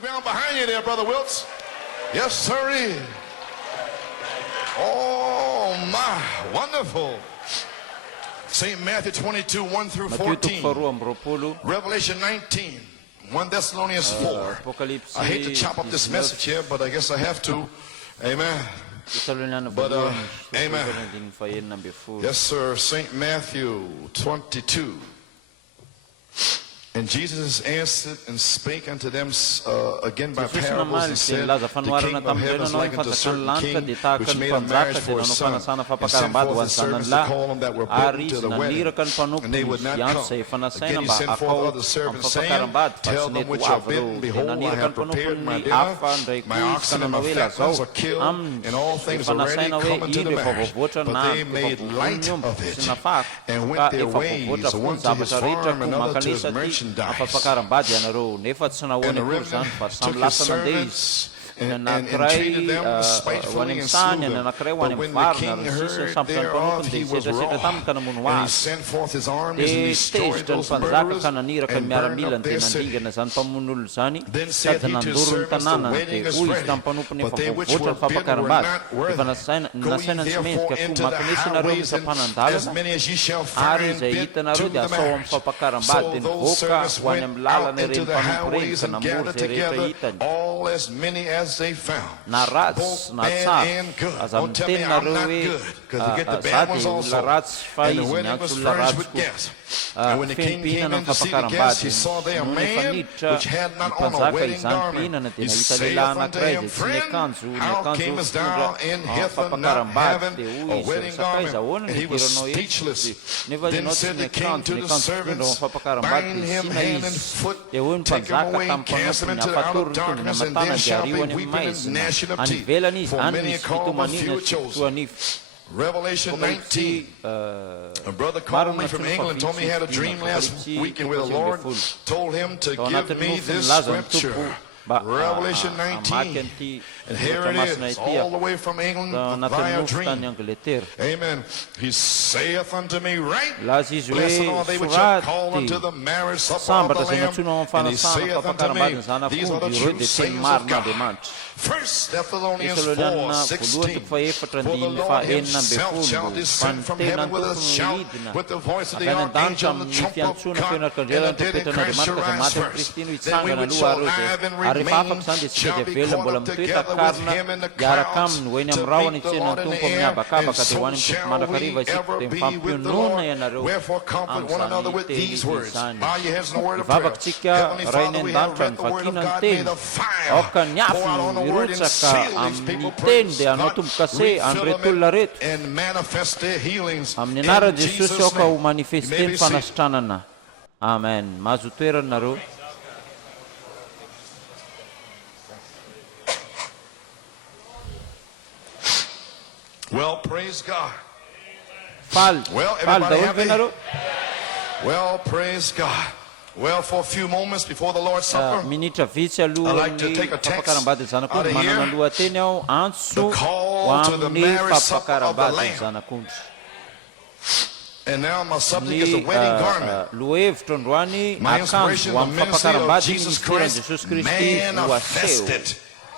Ground behind you there, Brother Wilts. Yes, sirree. Oh, my. Wonderful. St. Matthew 22, 1 through 14. Revelation 19, 1 Thessalonians 4. I hate to chop up this message here, but I guess I have to. Amen. But, amen. Yes, sir. St. Matthew 22. And Jesus answered and spake unto them again by parables, and said, The kingdom of heaven is like unto a certain king, which made a marriage for his son, and sent forth his servants to call them that were bidden to the wedding, and they would not come. Again he sent forth other servants, saying, Tell them which are bidden, Behold, I have prepared my dinner, my oxen and my fatlings are killed, and all things are ready, come unto the marriage. But they made light of it, and went their ways, one to his farm, another to his merchandise. And the remnant took his servants and treated them spitefully and slew them. But when the king heard thereof, he was wroth, and he sent forth his armies and destroyed those murderers and burned up their city. Then said he to his servants, The wedding is ready, but they which were bidden were not worthy. Go ye therefore into the highways, and as many as ye shall find bid to the marriage. So those servants went out into the highways and gathered together all as many as they found, both bad and good. Don't tell me I'm not good, because you get the bad ones also. And the wedding was furnished with guests. And when the king came in to see the guests, he saw there a man which had not on a wedding garment. He saith unto him, Friend, how camest thou in hither not having a wedding garment? And he was speechless. Then said the king to the servants, Bind him hand and foot, take him away, and cast him into the outer darkness, and there shall be weeping and gnashing of teeth. For many are called, but few are chosen. Revelation 19. A brother called me from England, told me he had a dream last weekend where the Lord told him to give me this scripture. Revelation 19. And here it is, all the way from England via dream. Amen. He saith unto me, Right, blessed are they which are called unto the marriage supper of the Lamb. And he saith unto me, These are the true sayings of God. 1 Thessalonians 4:16. For the Lord himself shall descend from heaven with a shout, with the voice of the archangel and the trump of God, and the dead in Christ shall rise first. Then we which shall live and remain shall be caught up together with him in the clouds to meet the Lord in the air, and so shall we ever be with the Lord. Wherefore comfort one another with these words. Bow your heads in the word of prayer. Heavenly Father, we have read the word of God. May the fire pour out on the word and seal these people praise God. Refill them and manifest their healings in Jesus' name. You may be seated. Amen. Mahazo toerana nareo. Well, praise God. Well, everybody happy? Well, praise God. Well, for a few moments before the Lord's Supper, minitra vitsy I'd like to take a alohan'ny text fampankaram-badin'ny Zanak'ondry out of manana here. lohateny aho antso The call ho to the amin'ny marriage supper of the fampankaram-badin'ny Lamb. Zanak'ondry. And now my subject Ny is the wedding garment. loha-hevitra androany My akanjo inspiration, ho the amin'ny ministry of fampankaram-badin'ny Jesus ny firan Christ Jesosy Kristy voaseho. manifested.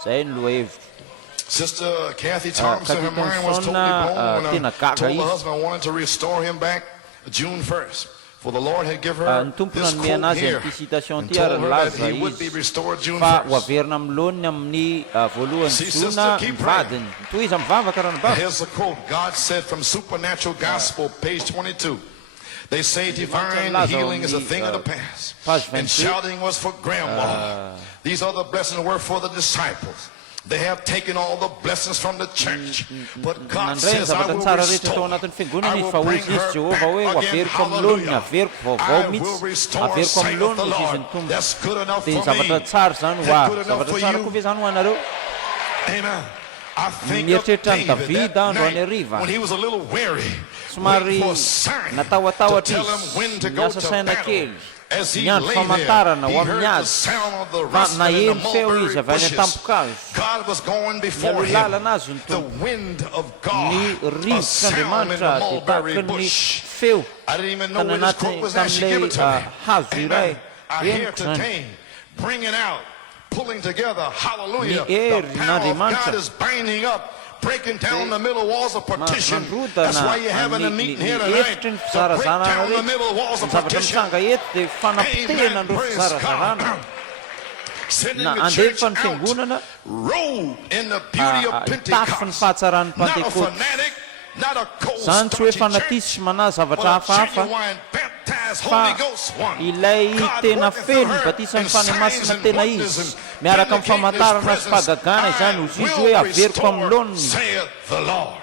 Zay ny loha-hevitra. Sister Kathy Thompson, her mind was totally blown when I told her husband I wanted to restore him back June 1st. For the Lord had given her Ny tompona this ny quote mianazy here ny citation and ty told ary her that laza he would be izy restored June fa 1st. ho averina amin'lony amin'ny voalohany See, jona sister, keep praying. mivadiny. Toy izy mivavaka raha And nibava. here's the quote. God said from Supernatural Gospel, page 22. They say divine healing is a thing of the past, and shouting was for grandma. These other blessings were for the disciples. They have taken all the blessings from the church, but God says, I will restore. I will bring her back again. Hallelujah. I will restore, saith the Lord. That's good enough for me. That's good enough for you. Amen. I think of David that night when he was a little weary, waiting for a sign to tell him when to go to battle. As he lay there, he heard the sound of the rustling in the mulberry bushes. God was going before him. The wind of God, a sound in the mulberry bush. I didn't even know where this quote was at. She gave it to me. Amen. I hear today, bringing out pulling together. Hallelujah. Ni hery The power of n'Andriamanitra. God is binding up, breaking down the middle walls of partition. That's why you're having a meeting here tonight efitry ny to break down the fizarazana middle walls rehetra of ny zavatra partition. misanga eto dia fanapotehana Amen. andro Praise fizarazarana God. Sending na the andefa church ny out, fiangonana robed in the beauty of tafin'ny Pentecost. fahatsaran'ny Not a pentekoty fanatic, not a cold zany tsy hoe starchy fanatisy church, sy manahy zavatra but a hafahafa genuine baptized fa Holy Ghost one. ilay God tena working feno through her batisan'ny in signs fanamasina and tena wonders izy and miaraka amin'ny vindicating His famantarana sy presence. fahagagana izany I ozy izy hoe will averiko amin'ny restore, laoniny saith the Lord.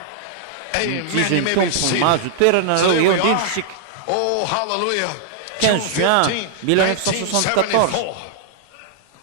Amen. izy You ny may be tompo seated. mahazo toerana So nareo there eo we indrindro are. sika Oh, hallelujah. 15 juin 1974. 1974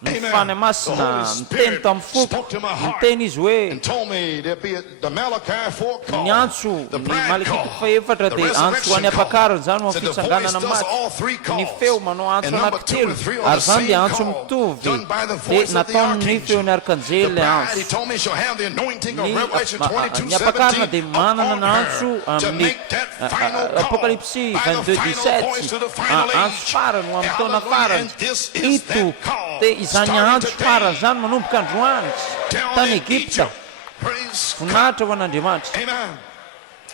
ny Amen. fanamasina The Holy miteny Spirit tamin'ny foko spoke to my heart miteny izy hoe and told me there'd be the Malachi 4 call, ny antso the ny bride malakitoko call, faefatra the dia antso ho resurrection any call. ampakarany zany ho Said amin'ny the voice fitsanganana does all maty three ny calls. feo manao antso And number 2 anankitelo and 3 are ary the zany dia same antso call, mitovy done by the dia voice of the nataony ny archangel. feon'ny The arkanjely bride, he antso told me, she'll have the anointing of ny Revelation ny ampakarana 22:17 dia manana upon ny antso her to amin'ny make that final call apokalipsy by the final voice to the final antso age. farany ho amin'ny taona Hallelujah. farany And this is ito that call. dia izany Starting antso today, farany zany manomboka androanitsy down tany in Egipta Egypt. Praise God. voninahitra ho an'Andriamanitra Amen.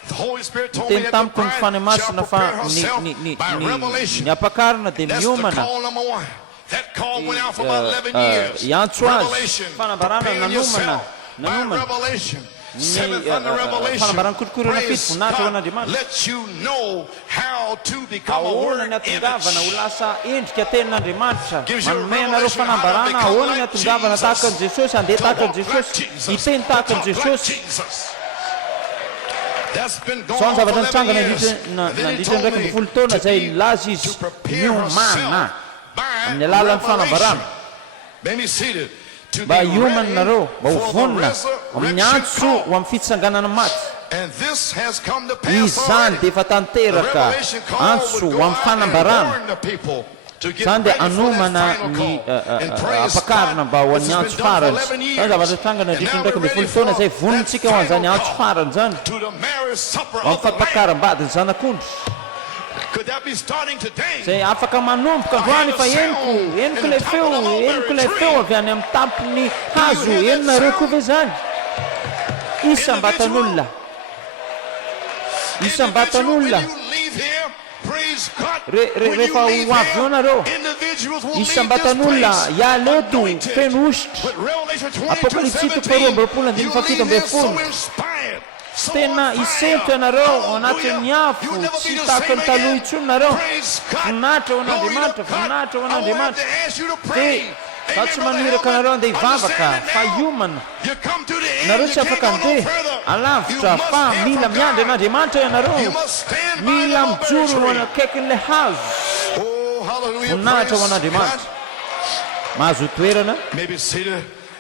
The Holy Spirit told me teny that the tamiko ny bride fanamasina shall fa prepare herself by revelation. ny ampakarana dia That's the miomana call number 1. That call went out for about 11 years. iantso azy Revelation. fanambarana Prepare nanomana yourself by nanomana revelation. ny Seventh under revelation. fanambarana kotokorana fito Praise voninahitra ho God. an'Andriamanitra Let you know how to become a ahoana ny word atongavana ho image. lasa endrika tenin'Andriamanitra Gives you a manome anareo revelation how to fanambarana become ahoana ny like atongavana Jesus. tahaka an Jesosy andeha To tahaka an walk like Jesosy Jesus. hiteny To tahaka an talk like Jesosy Jesus. That's been going zao ny on for zavatra 11 nitsangana years. And then he nandritra told ndraiky me ambifolo taona to zay be- laza izy to prepare miomana herself by amin'ny alalan'ny fanambarana revelation. May be seated. To mba be hiomana ready nareo mba ho for the vonona amin'ny resurrection antso call. ho amin'ny fitsanganana maty And this has come to pass izany already. dia efa The tanteraka revelation call antso would ho go amin'ny out and fanambarana warn the people to get zany dia ready for that anomana final ny call. And praise ampakarana God, mba ho this an'ny has antso been done for farany 11 years. zany zavatra tangana And nandritra now ndraiky we're ambifolo ready taona for zay that vonintsika ho an'izany final antso call farany zany to the marriage supper ho amin'ny of the Lamb. fampankaram-badin'ny Zanak'ondry Could that be starting today? zay afaka manomboka androany fa eniko ilay feo avy any amin'ny tampony hazo enonareo koa ve zany isambatan'olona isambatan'olona When you leave here, praise God, rehefa ho avy eo nareo isambatan'olona hiala eto feno ositra apokalipsy toko faharoa amby roapolo andiny fafito amby folo tena isento ianareo anatin'ny afo tsy tahaka ny taloha intsony nareo voninahitra ho an'Andriamanitra voninahitra ho an'Andriamanitra dia fa tsy manoiraka anareo andeha hivavaka fa hiomana nareo tsy afaka andeha alavitra fa mila miandry an'Andriamanitra ianareo mila mijoro ho akaikin'ilay hazo voninahitra ho an'Andriamanitra mahazo toerana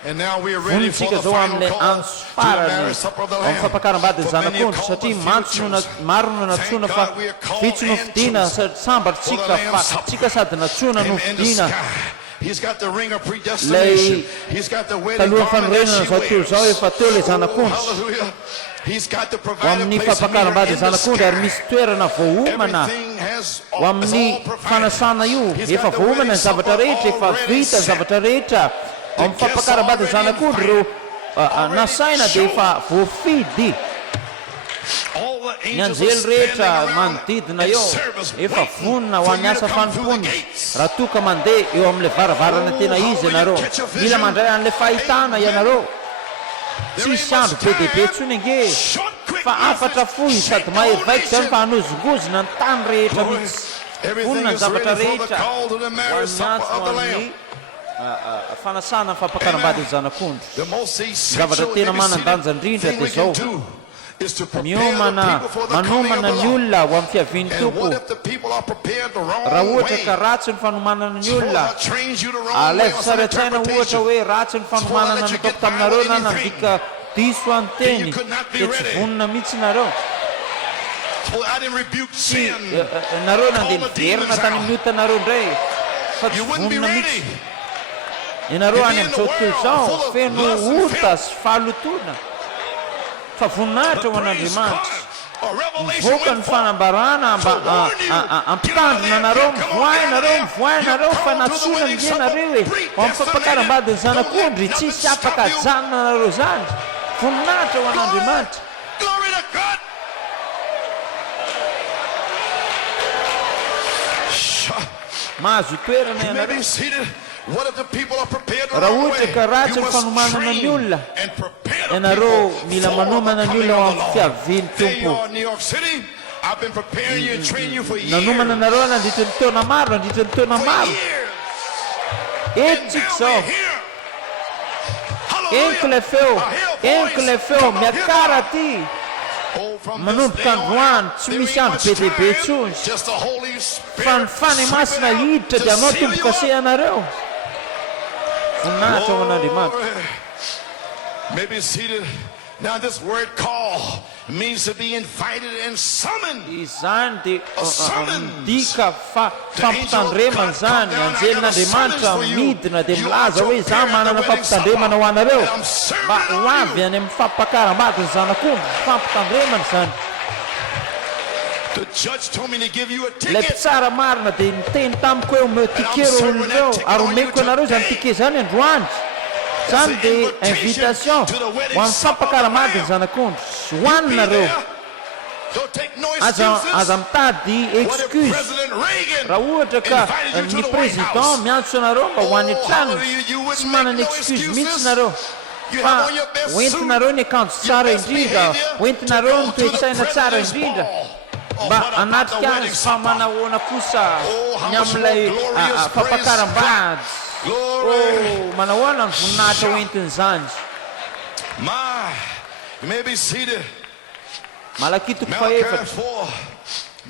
And now we are ready for vonitsika the zao final amin'ilay call antso to the farany marriage supper of the ao amin'ny Lamb. fampankaram-badin'ny For many are Zanak'ondry called satria the mantso futures. maro no natsoina fa God, we are called vitsy no and fidiana chosen sambaritsika for the Lamb's fa supper. tsika sady natsoina no Amen. In the fidiana sky, he's got the ring of predestination. He's got the wedding talohan'ny garment that fanorenana she zao teo wears. zao efa teo ilay Oh, Zanak'ondry hallelujah. He's got the ho provided amin'ny place to meet her fampankaram-badin'ny in the Zanak'ondry ary sky. misy toerana voaomana Everything has ho is amin'ny all provided. fanasana io He's efa got the voaomana wedding ny zavatra supper rehetra efa already vita ny set. zavatra rehetra ao amin'ny fampankaram-badin'ny Zanak'ondry reo nasaina dia efa voafidy All the ny angels anjely are standing rehetra around manodidina in eo service, efa waiting vonona ho for an'ny you to asa come through the fanompoan'ny gates. raha toka mandeha eo amin'ilay varavarana tena izy ianareo mila mandray an'ilay fahitana ianareo tsisy andro be dehibe ntsony ange fa afatra fohy sady mahevaika zany fa hanozongozona ny tany rehetra mihitsy Everything vonona ny is zavatra ready for the rehetra call to the ho marriage an'ny supper antso of ho the amin'ny Lamb. fanasana ny fampankaram-badin'ny Zanak'ondry The most zavatra essential tena manan-danja indrindra thing we dia can zao do is to prepare the miomana people for the coming of manomana the ny Lord. olona ho amin'ny fiavian'ny And tompo what if the people are prepared the raha wrong ohatra ka way? ratsy ny fanomanana ny Suppose olona I trained you the wrong way alaivo on some saratsaina ohatra interpretation. hoe ratsy ny fanomanana nataoko taminareo na nandika diso any teny dia tsy vonona mihitsy nareo Suppose I didn't rebuke tsy sin. nareo nandeha niverina tany amin'ny otanareo indray fa tsy You wouldn't be vonona ready. mihitsy ianareo any amin'izao tontolo zao feno ota sy fahalotona fa voninahitra ho an'Andriamanitra mivoaka ny fanambarana mba ampitandrina anareo mivoainareo fa natsona mienareo e ao amin'ny fampankaram-badin'ny zanak'ondry tsisy afaka janona anareo zany voninahitra ho an'Andriamanitra. Mahazo toerana ianareo. Raha ohatra ka ratsy ny fanomanana ny olona, ianareo mila manomana ny olona ao amin'ny fiaviany Tompo. Nanomana anareo nandritra ny taona maro, etsika zao enko le feo miakara ty manomboka androany tsy misy andro be dehibe intsony fa ny fany masina hiditra dia anao tomboka sehanareo. Voninahitra ho an'Andriamanitra. Now this word call means to be invited and summoned. Izany dia midika fampitandremana zany, anjelin'Andriamanitra midina dia milaza hoe za manana fampitandremana ho anareo mba ho avy any amin'ny fampankaram-badin'ny zanak'ondry. Fampitandremana zany. The judge told me to give you a Le ticket. mpitsara marina dia niteny tamiko hoe omeo tikero olonareo ary omeko anareo zany tike zany androany. Zany dia invitation ho amin'ny fampankaram-badin'ny zanak'ondry. Hoaninareo aza mitady excuse raha ohatra ka ny président miantso anareo mba ho any an-trano tsy manana excuse mihitsy nareo fa hoentinareo ny akanjo tsara indrindra, hoentinareo ny toe-tsaina tsara indrindra mba anatrika azy fa manahoana kosa ny amin'ilay fampankaram-bady. Manahoana ny voninahitra hoentin'izany. You may be seated. Malakitoko faefatra.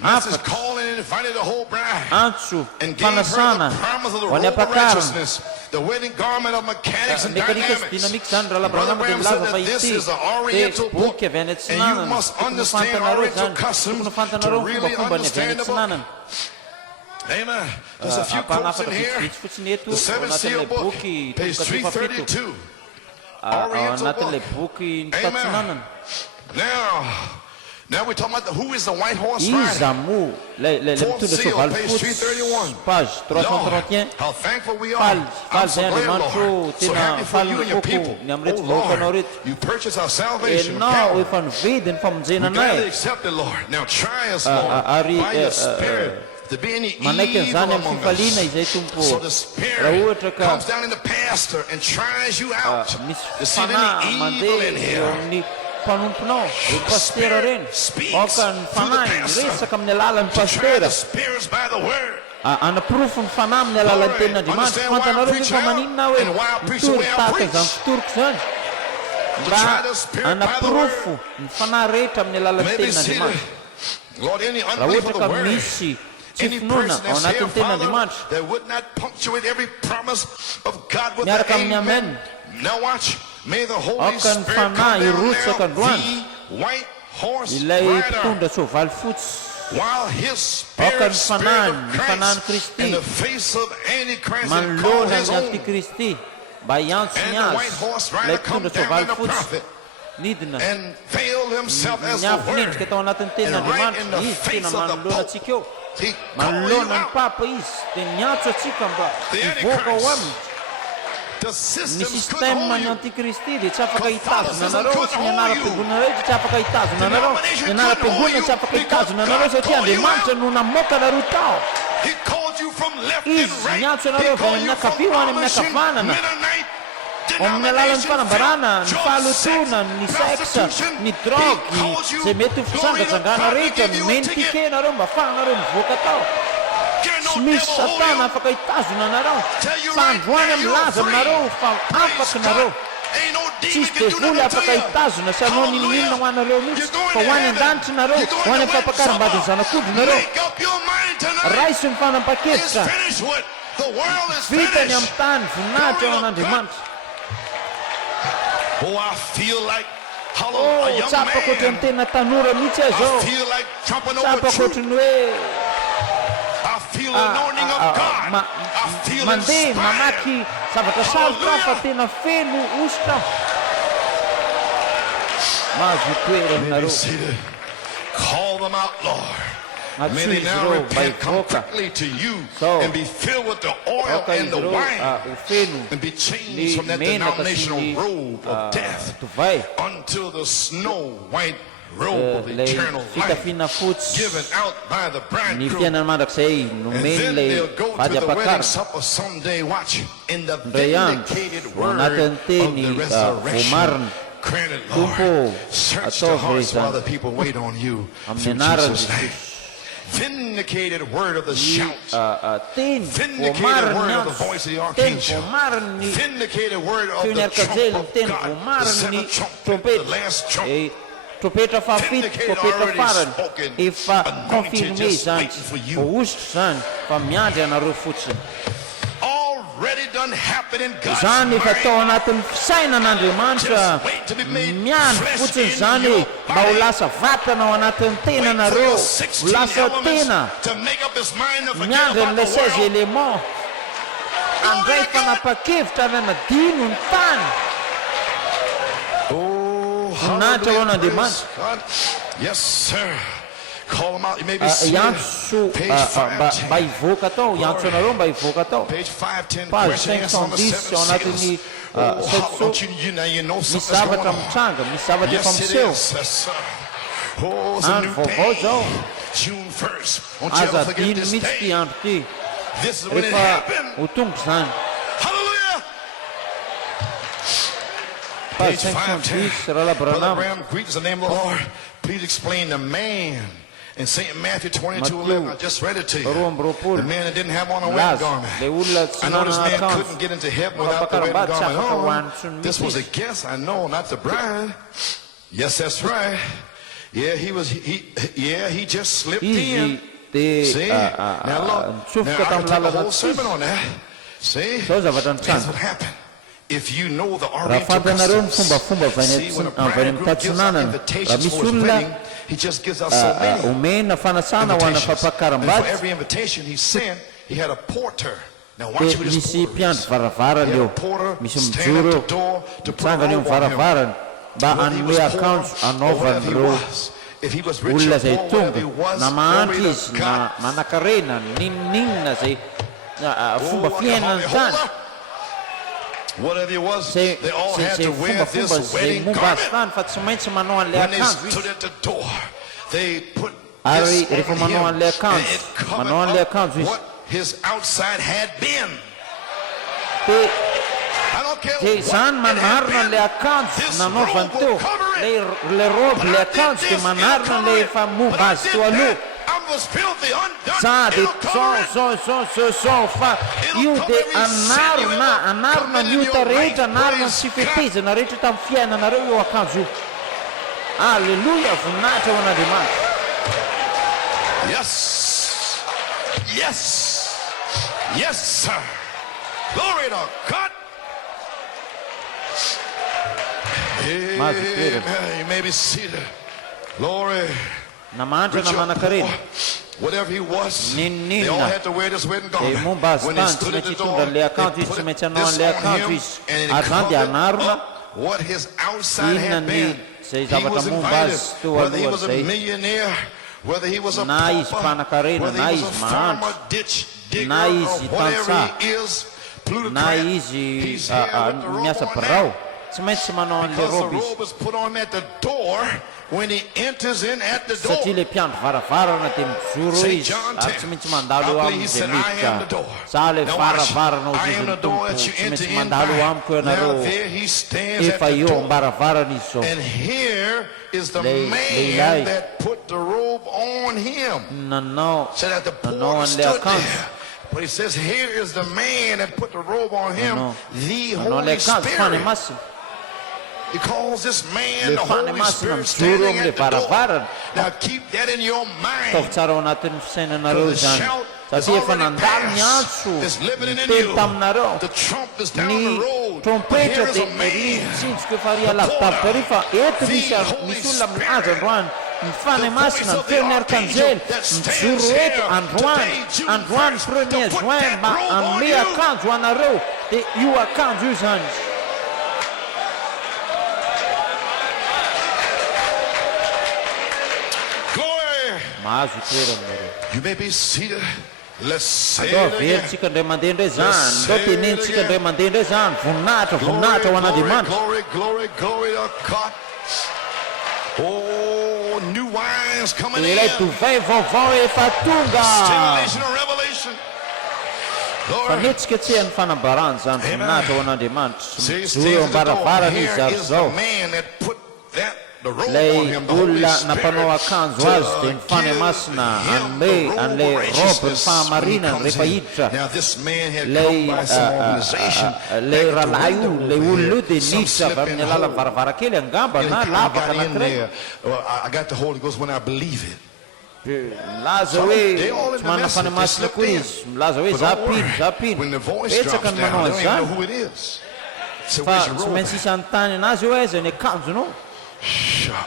Mrs. calling and invited the whole bride Antso and gave her fanasana the promise of the ho any robe of apakarana. righteousness, the wedding garment of mechanics and Mekanikas dynamics. dinamika zany raha Brother labrangama dia Branham said milaza fa that this ity is the dia oriental book, boky avy any and you atsinanana. must Tokony understand fantanareo oriental zany, customs tokony to fantanareo ny really fombafomba ny avy any understand the book. atsinanana. Amen. There's a few quotes in Apanafatra here. vitsivitsy fotsiny eto The ao seventh seal anatin'ilay book, boky page tomboka tefafito 332. ao Oriental anatin'ilay book. boky nitatsinanana. Now we're talking about who is the white horse Iza riding. mo lay mitondra soavaly fotsy page 331. How thankful we are. Faly I'm so zay glad, Andriamanitro Lord. So tena happy for you and your faliny people. koko ny amin'ny reto Oh, vahoakanao Lord, reto. you purchased our salvation. Enao efa nividy ny famonjena We gladly anay accept it, Lord. Now try us, Lord, ary by your Spirit. To be any manaiky evil an'izany amin'ny among fifaliana us. izay tompo So the raha Spirit ohatra ka comes down in the pastor and tries you out misy to see fanahy any evil in mandeha eo here. amin'ny mpanomponao ry pastera reny aoka ny fanahy resaka amin'ny alalan'ny To try pastera the spirits by the word. anapirofo ny fanahy amin'ny alalan'ny tenin'Andriamanitra. Fantanareo ve fa maninona hoe mitory tahaka izany fitoriko zany mba anapirofo ny fanahy rehetra amin'ny alalan'ny Maybe seated. tenin'Andriamanitra. Lord, any Raha unbelief of ohatra the ka word. misy tsy Any finoana person ao that's here, anatin'ny Father, tenin'Andriamanitra that would not punctuate every promise of God with miaraka the amin'ny amen. amen. Now watch. May the Holy Aoka ny Spirit come fanahy down irotsaka now. androany. The white horse ilay rider. mpitondra soavaly fotsy While his aoka spirit, ny spirit fanahy of ny fanahin'ny Christ Kristy in the face of Antichrist and call manoloana his ny own. antikristy mba hiantso And ny the azy white horse ilay rider come mpitondra down soavaly in the fotsy prophet nidina and veiled himself as the niafinendrika word. tao anatin'ny And right in tenin'Andriamanitra the izy face tena of the manoloana Pope, antsika eo he called you manoloana ny out. papa izy dia niantso atsika mba The hivoaka ho Antichrist. aminy. The Ny systems couldn't sistema hold ny you. antikristy dia tsy afaka hitazona Catholicism anareo couldn't sy ny hold anara-piangonana you. rehetra tsy afaka hitazona anareo Denomination ny anara-piangonana tsy afaka couldn't hold you hitazona anareo because satria God called you Andriamanitra no namoaka anareo tao. He called you from left and Izy right. niantso He anareo avy called amin'ny you from ankavia ho any amin'ny Amish, ankavanana Mennonite, ao amin'ny alalan'ny denomination, fanambarana ny drugs, fahalotona sex, ny sexa prostitution. ny He drogy called you. zay mety ho fitsangatsangana Glory to rehetra God, to give you a meny ticket. tike anareo mba afahanareo mivoaka tao. Can Tsy no misy devil hold satana you. afaka hitazona anareo Tell you fa right androany now, milaza you're aminareo fa Praise afaka God. nareo. Ain't no demon Tsisy can do devoly nothing to afaka you. hitazona sy anao nininina ho anareo mihitsy fa ho any an-danitra nareo You're going ho any to win fampankaram-badin'ny some. zanak'ondry nareo. Make up your mind tonight. Raisy ny It's fanampahan-kevitra finished with. The world is vitany finished. amin'ny tany voninahitra ao an'Andriamanitra. Oh, I feel like hello, a young Tsapako ohatran'ny man. tena tanora mihitsy ahy zao. I feel like jumping over Tsapako truth. ohatran'ny hoe I feel the anointing of God. I feel mandeha inspired. mamaky zavatra sarotra fa tena feno ositra. Mahazo toerana Maybe nareo. seated. Call them out, Lord. May they now repent, come quickly to you, and be filled with the oil and the wine, and be changed from that denominational robe of death unto the snow white robe of eternal life, given out by the bridegroom. And then they'll go to the wedding supper someday, watch, in the vindicated word of the resurrection. Granted, Lord, search the hearts while the people wait on you. Through Jesus' name. Vindicated word of the shout, vindicated word of the voice of the archangel, vindicated word of the trump of God, the seventh trumpet, the last trumpet. Tropetra fafito, tropetra farany efa confirmé zany vohositra zany fa miandry anareo fotsiny zany efa tao anatin'ny fisainan'Andriamanitra miandry fotsiny zany mba ho lasa vatana ao anatin'ny tenanareo ho lasa tena miandry an'ilay 16 éléments andray fanapa-kevitra ary anadino ny tany natra ao an'Andriamanitra. Yes, sir. Call them out. You may be seated. Antso mba hivoaka tao, Antso anareo mba hivoaka tao. Page 510, Page question answer on the 510 ao seven anatin'ny seals. Don't you know misy something's going zavatra on? mitranga, misy zavatra efa Yes, it miseho. is. Yes, sir. Oh, it's a Andro new vaovao day. zao. June 1st. Won't you ever Aza forget diny this mihitsy ty day? andro ty. This is when it Rehefa happened. ho tonga zany. Hallelujah. Page 510, rahalahy Brother Branham. Branham greets the name of the Lord. Please explain the man in St. Matthew 22:11. I just read it to you. The man that didn't have on a wedding garment. I know this man couldn't get into heaven without the wedding garment on. This was a guest, I know, not the bride. Yes, that's right. Yeah, he just slipped in. See? Now look, now I took a whole sermon on that. See? That's what happened. If you know the Oriental customs, see, when a bridegroom gives out invitations for his wedding, he just gives out so many invitations. And for every invitation he sent, he had a porter. Now watch what this porter is. He had a porter stand at the door to put a robe on him. Whether he was poor or whatever he was. If he was rich or poor, whatever he was, glory to God. Manakarena, ninina zay fomba fiainany zany. Whatever it was, they all had to wear this wedding garment. When they stood at the door, they put this on him, and it covered up what his outside had been. I don't care zany manarina le akanjo nanaovany teo le robe le akanjo dia manarina le efa momba azy teo aloha sady zao fa io dia anarina ny ota rehetra anarina ny tsy fetezana rehetra tamin'ny fiainanareo io akanjo io alleloia voninahitra ao an'Andriamanitra. Yes, sir. Glory to God. Amen. You may be seated. Glory. Whatever he was, they all had to wear this wedding garment. When they stood at the door, they put this on him, and it covered up what his outside had been. He was invited, whether he was a millionaire, whether he was a pauper, whether he was a farmer, ditch digger, or whatever he is, plutocrat, he's here with the robe on now. Because the robe is put on at the door when he enters in at the door. St. John 10. I believe he said, I am the door. Now watch, I am the door that you enter in by. Now there he stands at the door. And here is the man that put the robe on him. So that the porter stood there. But he says, here is the man that put the robe on him, the Holy Spirit. He calls this man the Holy Spirit standing at the door. Now keep that in your mind. The shout is already past. It's living in you. The trump is down the road. But here is a man. Mifane masina mifeony arkanjely mijoro eto androany 1er juin mba anome akanjo anareo dia io akanjo io zany. Glory mahazo toerana nareo. You may be seated. Let's say atao it again. averintsika indray mandeha indray zany atao tenenitsika indray mandeha indray zany voninahitra voninahitra ho an'andriamanitra. Glory, glory, glory to God. Oh, new wines coming in. ilay divay vaovao efa tonga. Stimulation of revelation. Glory. fanetsika tsehan'ny fanambarana zany voninahitra ho an'andriamanitra. See, zo eo ambaravarana izy here ary is the zao man that put that the robe ilay on him, the Holy olona Spirit, napanao akanjo azy dia ny fany masina anome an'ilay robe ny fahamarinany rehefa hiditra. Now this man had ilay come by some organization. ilay rahalahy io ilay olona io dia niditra avy amin'ny alalan'ny varavarakely angamba na lavaka anankiray. I got the Holy Ghost when I believe it. milaza hoe tsy manana fany masina koa izy milaza hoe zapino When the voice betsaka drops ny manao down, they don't even know an'izany who it is. So fa where's your tsy robe maintsy at? isany tany anazy eo aiza ny akanjonao.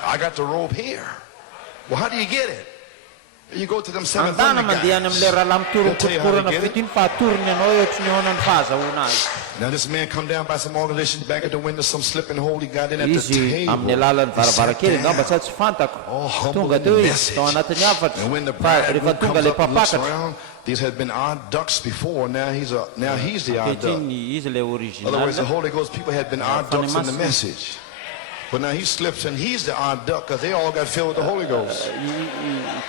I got the robe here. Well, how do you get it? You go to them seven andana thunder mandeha any guys. amin'ilay rahalahy mitorokorokorana fito iny fahatorony ianao ohatrany ehoana ny fahazahoana azy. Now this man come down by some organization back at the window, some slipping hole. He got in at the izy amin'ny table. alalan'ny varavarakely angamba sa tsy fantako tonga teo izy tao anatin'ny afatra And when the fa rehefa bridegroom tonga comes ilay up and looks mpapakatra around, these had been odd ducks before. Now he's the odd duck. kehitriny izy ilay In other words, the original Holy Ghost people had been odd ducks in the message. But now he slips and he's the odd duck because they all got filled with the Holy Ghost.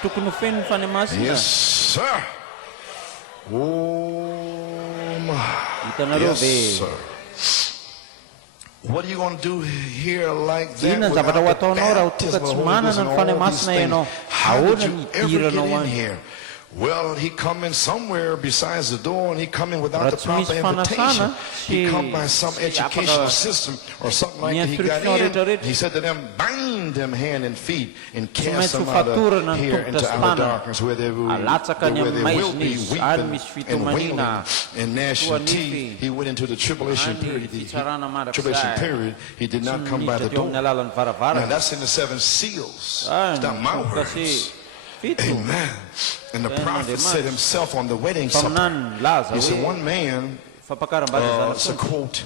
tokony ho feno ny fany masina. Yes, sir. Oh, my. hitanareo Yes, ve sir. What are you going to do here like that inona ny without zavatra ho the ataonao raha ho baptism tonga of the tsy Holy Ghost manana and ny fany all these masina ianao? things? How did ahoana you ny ever get idiranao in any? here? Well, he come in somewhere besides the door, and he come in without Raha the tsy proper misy fanasana, invitation. He sy- come by some sy educational afaka system or something like ny that. He got instruction in. rehetrarehetra. He said to them, bind them hand and feet and Tsy cast maintsy them ho out fatorana of ny here tombotra into sy outer tanana. darkness where they will, Alatsaka ny where there will maizina be izy, ary weeping misy and wailing fitomanina, and gnashing toanify. teeth. He went into the tribulation Any period. fitsarana mandrakizay. Tribulation period. He did not come by the Niditra teo amin'ny door. alalan'ny Now varavarana. that's in the seven seals. Ah, It's not my ny words. kasi fito Amen. And the Amen. prophet said himself on the wedding supper. faminany laza He said hoe one man, fampankaram-badin'ny it's a Zanak'ondry. quote,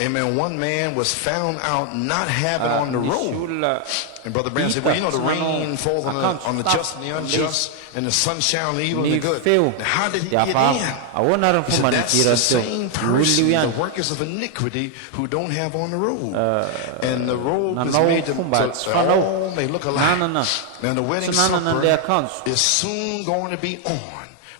amen, one man was found out not having on the Misy robe. olona And Brother Branham said, well, you know, the rain falls on the just and the unjust, and the sun shines on the evil and ny the good. feo Now, how did he dia get afa in? ahoana ary ny He said, fomba that's the nidirany same teo olona person, io the ihany workers of iniquity, who don't have on the robe. And the robe is nanao made to fomba tsy fanao all may look alike. nanana Now, the tsy wedding nanana supper an'ilay akanjo is soon going to be on.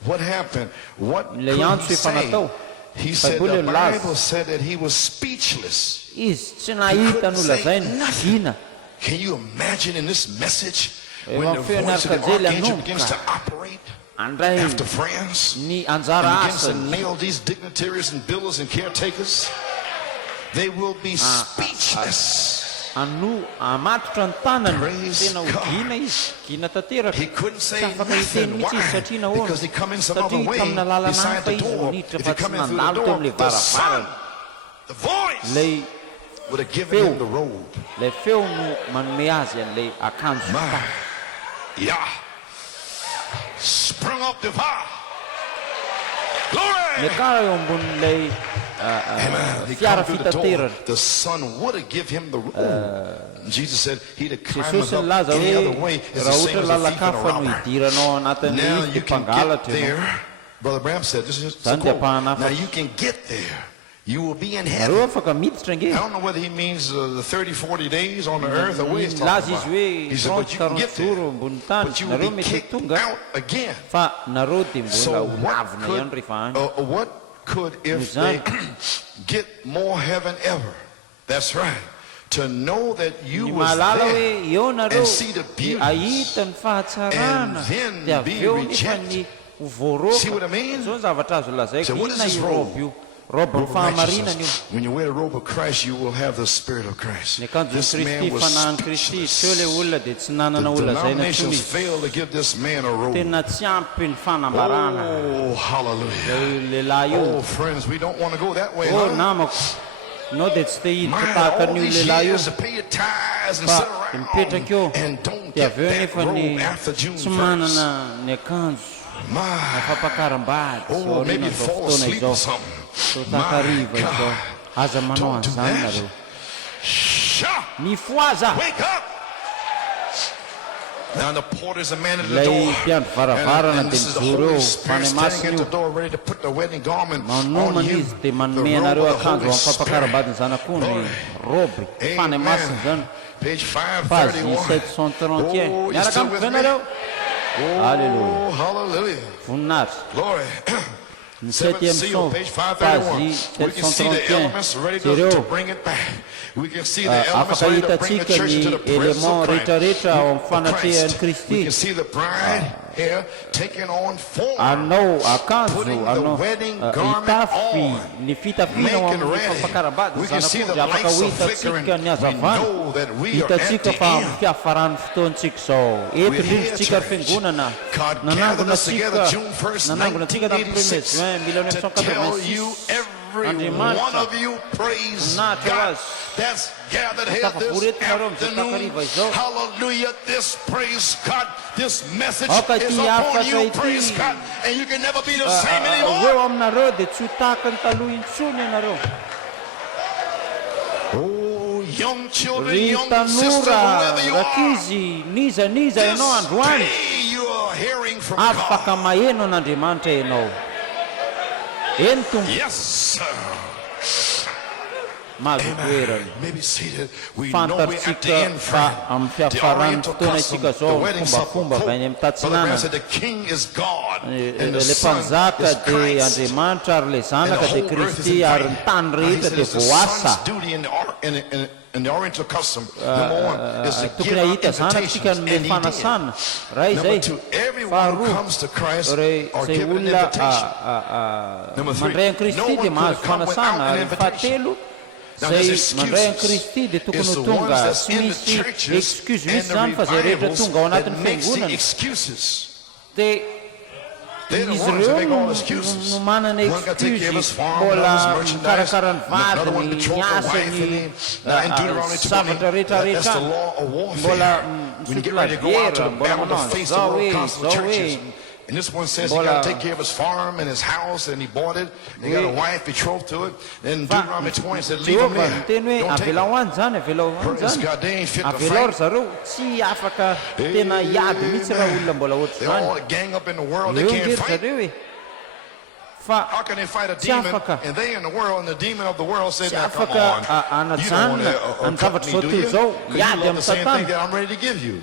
What happened? What Ilay could Antso he efa say? natao. He said Baiboly the milaza. Bible said that he was speechless. izy tsy nahita ny olona zay nidina. Can you imagine in this message Eh, when the wafeo voice of the niaraka archangel jely begins to hanomboka. operate andray after France ny and anjara begins to asany nail these dignitaries and builders and caretakers? They will be speechless. amatotra ny tanany Praise tena God. hodina izy gina tanteraka He couldn't say tsy afaka hiteny nothing. mihitsy izy satria Why? nahoana Because he come in some other satria way tamin'ny alalana beside hafa the izy door. niditra If fa he tsy come in through the nandalo teo door, amin'ilay the son, varavarana the voice lay would have given him the robe. lay feo no manome azy an'ilay akanjo My, yeah, sprung up the fire. Glory. nekara eo ambonin'ilay Amen. He fiara come through the door. fitaterana The son would have give him the robe. Jesus said he'd have climbed jesosy up nilaza any hoe other way. It's the raha same ohatra as a thief and a lalakafa no robber. idiranao anatin'ilay Now izy you dia can get mpangalatra ianao. there. Brother Bram said, this is the Zany dia quote. apahanafatra. Now you can get there. You will be in nareo heaven. afaka miditra nge I don't know whether he means the 30, 40 days on the earth or what he's talking laza izy about. hoe He said, but you can 30-40 get joro there. ambony tany But you nareo will be mety kicked tonga out again. fa nareo dia mbola So ho what lavina ihany rehefa any could if they get more heaven ever? That's right. To know that you ny was mahalala hoe there eo nareo and see the dia beauty. ahita ny fahatsarana and then dia be avy eo nefa rejected. ny ho See what I voaroka mean? zao ny zavatra azo lazaiko So what is inona this io robe? robe io robe ny Robe of fahamarinana io righteousness. When you wear the robe of Christ, you will have the Spirit of Christ. ny akanjon'ny This kristy man was fanahin'ny kristy teo le speechless. olona dia tsy nanana The olona zay na denominations tsony failed to give this man a robe. tena tsy ampy ny fanambarana Oh, hallelujah. le lehilahy io Oh, friends, we don't want to go that way, o huh? namako nao dia tsy te hiditra My, tahaka all n'io these lehilahy io years to pay your tithes and fa sit mipetraka eo around and don't dia get avy eo that nefa ny robe after June tsy 1st. manana ny akanjo My, fampakaram-bady oh, maybe aoriana you zao fall fotoana asleep izao or something. so My takariva izao God. aza manao Don't do an'izany that. nareo Shut. mifoaza Wake up. Now the porters are man at the lay door. mpiandro varavarana And dia this is the mijoro Holy eo Spirit fany standing at masina the io door ready to put the wedding garment on manomana you. izy dia The manome robe anareo of the akanjo Holy amin'ny fampankaram-badin'ny zanak'ondry roby fany masina zany Page page 531. 731 Oh, you miaraka still amiko with ve me? nareo Alléluia. Oh, hallelujah. voninahitra Glory. ny Seventh 7e seal, page page 531. We can see the 731 elements ready to ireo bring it back. We can see the elements afaka ready to bring the hitatsika church into ny the presence élément of rehetrarehetra ao amin'ny Christ. fanatrehan'ny We Kristy can see the bride here taking on form. anao akanjo Putting the anao wedding garment hitafy on. ny fitafiana ao Making amin'ny ready. fampankaram-badin'ny We can see the zanak'ondry afaka lights ho are flickering. hitatsika ny We hazavana know that we are at hitatsika the fa end. amin'ny fiafarany fotoantsika zao eto We're here, indrindritsika church. fiangonana God gathered us nanangonasika together June 1st, nanangonasika tamin'ny 1er juin 1986 to tell you 1986 every Andriamanitra. one of you praise Voninahitra God azy. that's gathered here Tafavoreto this nareo amizay afternoon. takariva izao. Hallelujah. This praise God. This message Aka is ity upon afatra you. ity. Praise God. And you can never be the same anymore. eo aminareo dia tsy ho tahaka ny taloha intsony ianareo Oh, young children, ry young sisters, tanora whoever you are. rakizy nizaniza This ianao androany day you are hearing from afaka God. maheno an'Andriamanitra ianao eny tompo Yes, sir. mazo toerany Maybe seated. We know we're at the fantatsika end, fa friend. amin'ny The fiafarany Oriental fotoana custom, isika the zao wedding fombafomba supper. va eny amin'ny Brother Branham tatsinana said the king is God and le the son mpanjaka is dia Christ. Andriamanitra ary le And the zanaka dia whole earth is Kristy ary ny invited. tany Now, he rehetra said dia it's the voasa son's duty in the Oriental custom. Number one is to give tokony out ahita zanatsika invitations, nome and he did. fanasana ray Number zay two, everyone who faharoa comes to Christ re are zay given an olona invitation. Number three, mandray an no Kristy one dia could mahazo have come fanasana without an ary invitation. fahatelo Now, zay there's mandray an excuses. Kristy dia tokony It's ho the ones tonga that's tsy in the misy churches excuse and misy the zany fa zay rehetra revivals tonga ao that anatin'ny makes the fiangonana excuses. dia They're the izy ones that ireo make all no excuses. manana One got to take care of his excuse farm, mbola another's merchandise, mikarakara ny another one vadiny betrothed ny a wife, asany now in Deuteronomy 20, zavatra rehetrarehetra that's the any law of mbola warfare. When you get ready to go out to the mbola battle to manao face the zao world hoe council of zao churches. hoe And this one says he got to take care of his farm and his house, and he bought it. He got a wife betrothed to it. Then Deuteronomy 20 said, leave him Jehovah ny teny there. hoe Don't take avela him. ho any zany avela ho any Praise zany God, they ain't fit to avela ry fight. zareo tsy afaka tena hiady mihitsy raha olona mbola ohatry They all zany gang up in the world. They eo can't ngery fight. zareo hoe fa How can they fight a tsy demon afaka and they in the world and the demon of the world says, tsy now come afaka on. You don't want anajanona to amin'ny cut zavatra me, zao do you? toy zao 'Cause you hiady love amin'ny the same thing satana that I'm ready to give you.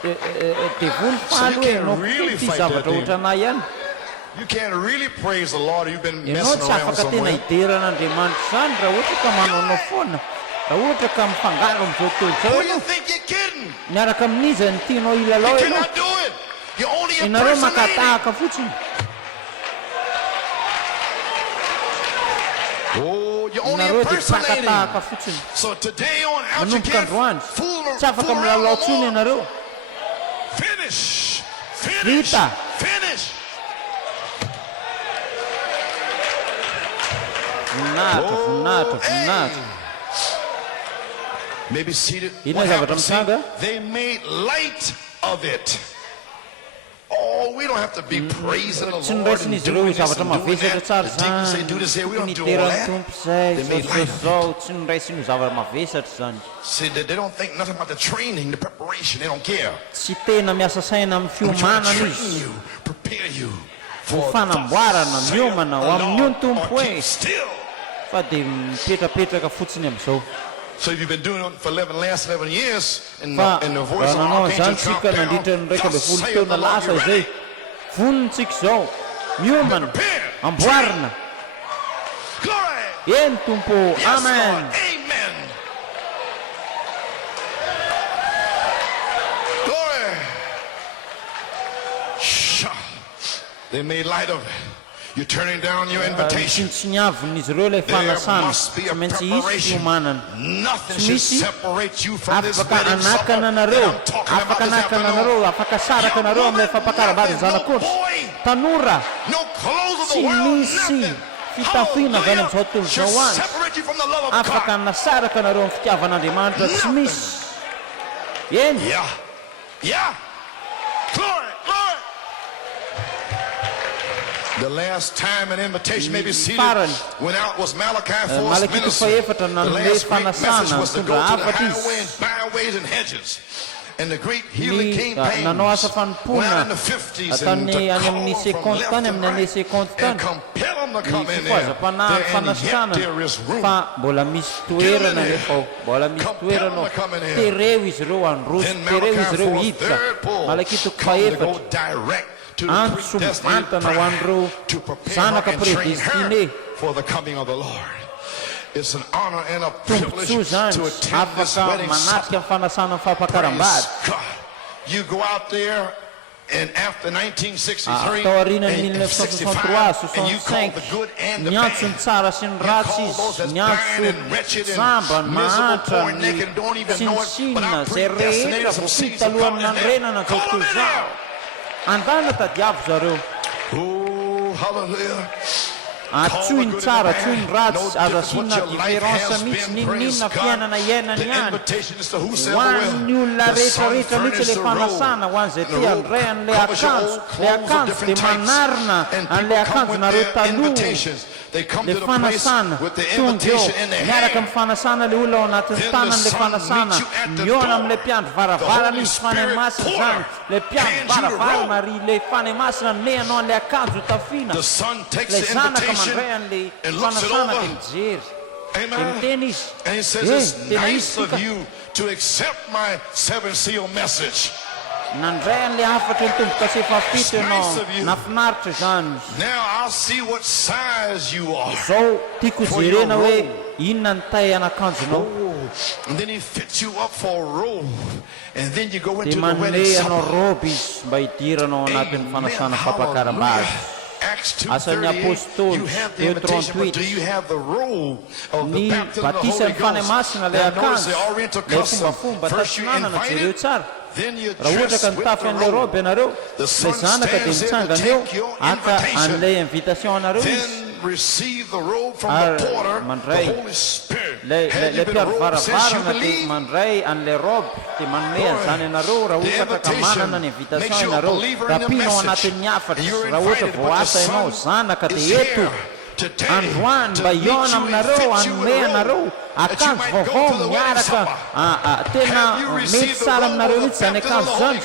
dia voly So faly you hoe can't anao really ty fight zavatra that demon. ohatranay ihany You can't really praise the Lord. You've been ianao messing tsy around afaka tena somewhere. hideran'Andriamanitra zany raha ohatra ka manaonao foana raha ohatra ka mifangaro am'izao tontolo zao Who do you ianao think you're kidding? miaraka amin'iza ny tianao ilalao You ianao cannot do it. You're only ianareo impersonating. makatahaka fotsiny Oh, you're only ianareo dia impersonating. takatahaka fotsiny So today on out, you manomboka can't androany fool tsy afaka around milalao no tsony more. ianareo Finish. Finish. Vita. Finish. voninahitra Maybe seated. Ina What zavatra happened? See, misanga? they made light of it. Oh, we don't have to be praising the tsy Lord niraisin'izy and ireo doing this zavatra and doing mavesatra that. tsara The deacons say do this here. We don't do all niterany that. tompo zay They made zao light of it. zao tsy niraisiny zavatra mavesatra zany See, they don't think nothing about the training, the preparation. They don't care. tsy tena miasa saina amin'ny We're trying to fiomanana train izy you, prepare you ho for fanamboarana thus miomana ho saith the amin'io ny Lord, tompo or hoe keep still. fa dia mipetrapetraka fotsiny am'izao So if you've been doing it for last 11 years, and fa the voice of nanao Archangel an'izany trump tsika nandritra ny down, raika thus ambin'ny folo saith the taona Lord, lasa you're izay ready. vonintsika izao miomana Prepare. amboarina Glory. eny tompo Yes, Lord. amen Amen. Glory. Sha. They made light of it. You're turning down your invitation. tsy niavin'izy ireo ilay There fanasana must be a tsy maintsy hisy preparation. fiomanana Nothing Tsy should misy. separate you from this afaka wedding supper anakana that anareo I'm talking about afaka this anakana afternoon. anareo afaka saraka anareo amin'ilay fampankaram-badin'ny zanak'ondry tanora No clothes of tsy the world, misy nothing. fitafiana avy any amin'izao tontolo Should izao any separate you from the love of afaka God. nasaraka anareo amin'ny fitiavan'Andriamanitra tsy misy eny Yeah. Yeah. Glory. Glory. The last time an invitation may be seated farany went out was Malachi 4's Malakito ministry. faefatra The nanome last great fanasana message was to go mitondra to the hafatra highway izy and byways and hedges. And the great healing ny campaigns nanao asa went fanompoana out in the 50s and ataony to any amin'ny call from seconde left tany and amin'ny ane right seconde and tany compel them to ny come in there. fikoazam-panahy And yet fanasana there is room. fa mbola misy toerana nefa mbola misy toerana tereo izy ireo androso Then tereo izy ireo Malachi 4's hiditra third pull malakitoko come to go faefatra direct to the antso predestinated mivantana ho an'ireo bride to prepare zanaka her and train predestiné her for the coming of the Lord. It's an honor and a privilege tombontsoa zany to attend this afaka wedding supper. manatrika fanasana ny fampankaram-bady Praise God. You go out there and after 1963 tao aorianany and 1963 and you call the 65 good and the ny antso ny bad. tsara sy ny ratsy izy ny antso samba ny mahatra ny sinsinina zay rehetra vofita alohan'ny nandrenana zao toy zao andana tadiavo zareo Oh, hallelujah. tsoy ny tsara tsoy ny ratsy aza sinna différence mihitsy ninninna fiainana iainany ihany ho an'ny olona rehetrarehetra mihitsy le fanasana ho an'izay ty andray an'le akanjo dia manarina an'le akanjo nareo taloha le fanasana tonga eo miaraka amin'ny fanasana le olona ao anatin'ny tanan'le fanasana miona amin'le mpiandro varavarana izy fanay masina zany le mpiandro varavarana ry le fanay masina ne anao an'le akanjo tafina le zanaka mandray an'le fanasana dia mijery dia miteny izy And he says, it's tena nice izy of tika you to accept my seven seal message. nandray an'le afatra ny tomboka sefafito ianao nafinaritra zany Now I'll see what size you are. zao tiako jerena hoe inona ny tay an'akanjonao And then he fits you up for a robe. And then you go dia into the manome wedding anao supper. roby izy mba hidiranao anatin'ny fanasana fampankaram-bady Acts Asan'ny 2:38, apôstôly, you have the invitation, but do you have the robe of the ny baptism of the batisa Holy ny fanay Ghost? masina le Now notice akanjo the Oriental le custom. fombafomba First you tasinanana jereo invited, tsara then you raha ohatra dress ka with nitafy the an'le robe. roby ianareo The le son zanaka dia stands there to mitsangana eo take your aka invitation. an'le invitation anareo izy Then receive the robe from Ar- the porter, mandray. the Holy Spirit. le Had you been mpiaro robed since you varavarana dia believed? mandray an'le roby dia manome an'izany ianareo raha ohatra ka manana ny invitation ianareo rapinao anatin'ny afatra raha ohatra voasa ianao zanaka dia eto androany mba iona aminareo anome anareo akanjo vaovao miaraka tena mety tsara aminareo mihitsy zany akanjo zany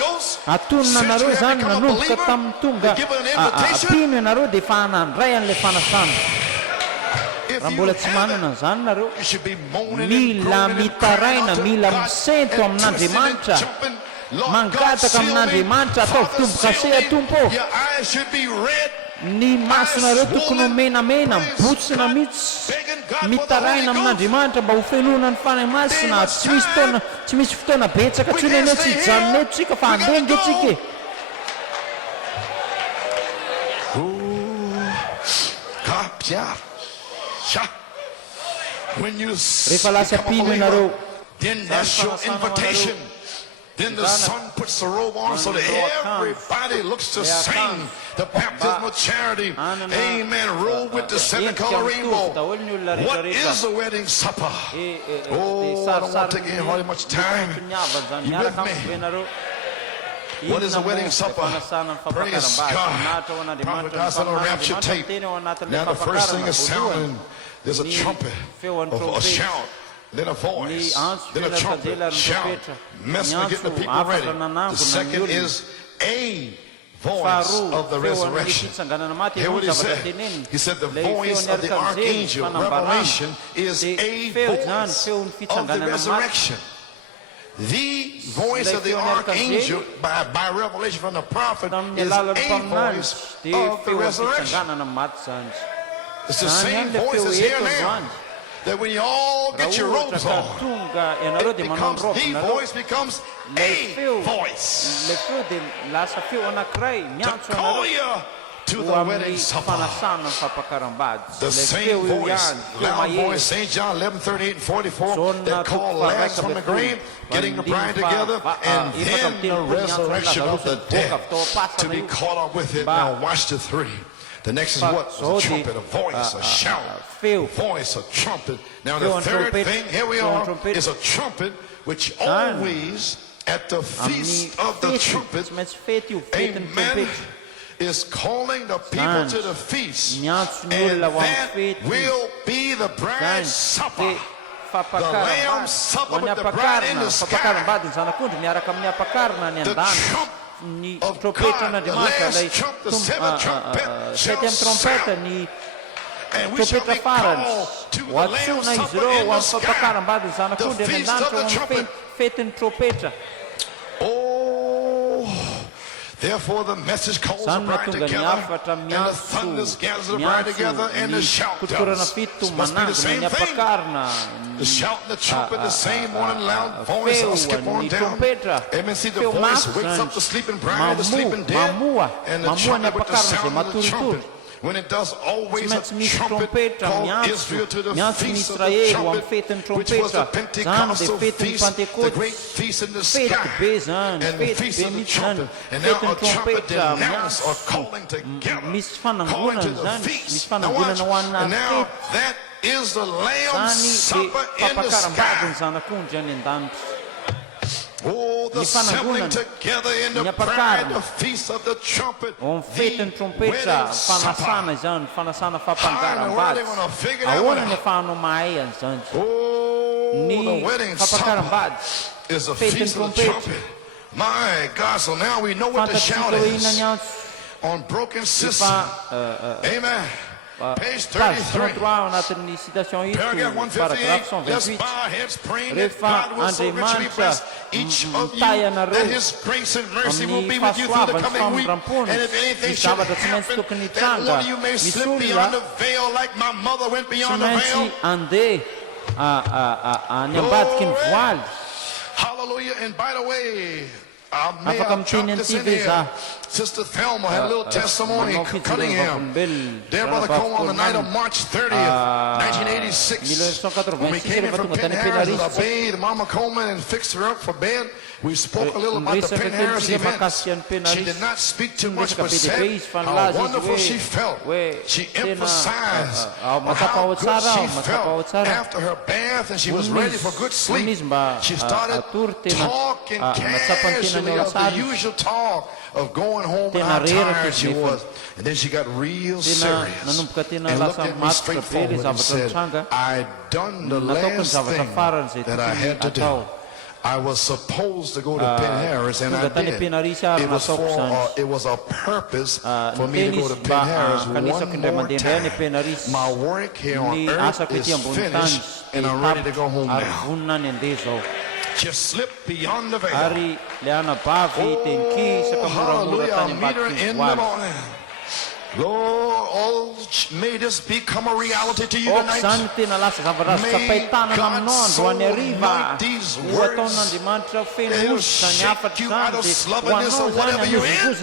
atonona anareo zany nanomboka tamin'ny tonga pino ianareo dia efa hanandray an'le fanasana raha mbola tsy manana an'izany nareo You should be moaning and mila groaning and mitaraina crying out to mila God misento and amin'andriamanitra twisting and jumping. Lord God, mangataka seal me. amin'andriamanitra atao Father, tomboka se seal me. atompo Your eyes should be red. ny masonareo tokony ho menamena mibotsina mihitsy mitaraina amin'andriamanitra mba ho fenona ny fanay masina tsy misy fotoana betsaka tsy nene tsy hijanona etsika fa andenge tsika e When you rehefa lasa become a pino believer, ianareo then that's your invitation. Then the son puts the robe on so that everybody looks the same. The baptism of charity. Amen. Robe with the seven color rainbow. What is the wedding supper? Oh, I don't want to take in hardly much time. You with me? What is a wedding supper? Praise God. Prophet God's on a rapture tape. Now the first thing is sounding. There's a trumpet, a shout, then a voice, then a trumpet, shout, messing to get the people ready. The second is a voice of the resurrection. Hear what he said? He said the voice of the archangel, Revelation, is a voice of the resurrection. The voice of the archangel, by revelation from the prophet, is a voice of the resurrection. It's the same voice as here now. That when you all get your robes on, it becomes the voice becomes a voice to call you to the wedding supper. The same voice, loud voice, St. John 11:38 and 44, that called Lazarus from the grave, getting the bride together, and then the resurrection of the dead to be caught up with it. Now watch the three. The next is what? A trumpet, a voice, a shout, a voice, a trumpet. Now the third thing, here we are, is a trumpet, which always at the feast of the trumpet, amen, is calling the people to the feast, miantso ny and olona ho that amin'ny fety will be the bride's supper. fampakaram-bady ho any ampakarina fampankaram-badiny zanak'ondry miaraka amin'ny ampakarina ny andany ny trompetra n'andriamanitra lay fety amin'ny trompeta ny trompetra farany ho atsona izy ireo ho amin'ny fampankaram-badiny zanak'ondry any an-danitra ho amin'ny fetin'ny trompetra. Therefore, the message calls the bride together, and the thunders gathers the bride together, and the shout does. This must be the same thing. The shout and the trumpet, the same one loud voice. I'll skip on down. Amen. See, the voice wakes up the sleeping bride, the sleeping dead, and the trumpet with the sound of the trumpet. When it does always a trumpet called Israel to the feast of the trumpet, which was the Pentecostal feast, the great feast in the sky, and the feast of the trumpet. And now a trumpet denounced or calling together, calling to the feast. Now watch, and now that is the Lamb's Supper in the sky. Oh, the assembling together in the pride, the feast of the trumpet, the wedding fanasana izany fanasana fampankaram-bady ahoana ny afahanao mahay an'izany ny fampankaram-bady is the feast of the trumpet. My God, so now we know what the shout is on broken system. Amen. Page 33. anatin'ny citation ito paragraphe 128 rehefa andriamanitra mitahy anareo amin'ny fahasoavany famondram-pony ny zavatra tsy maintsy tokony hitranga misy olona tsy maintsy andeha any ambadiky ny voaly. Hallelujah. And by the way, afaka miteny an'ity ve za Sister Thelma had a little testimony in Cunningham. Dear Brother Coleman, on the night of March 30th, 1986, when we came in from Penn Harris to bathe Mama Coleman and fixed her up for bed, we spoke a little about the Penn Harris event. She did not speak too much, but said how wonderful she felt. She emphasized how good she felt after her bath, and she was ready for good sleep. She started talking casually of the usual talk of going home and how tired she was. And then she got real serious and looked at me straightforward and said, I done the last thing that I had to do. I was supposed to go to Penn Harris, and I did. It was a purpose for me to go to Penn Harris one more time. My work here on earth is finished, and I'm ready to go home now. Just slip beyond the veil. Oh, hallelujah, I'll meet her in the morning. Lord, oh, may this become a reality to you tonight. May God anoint these words and He'll shake you out of sloveness or whatever you're in.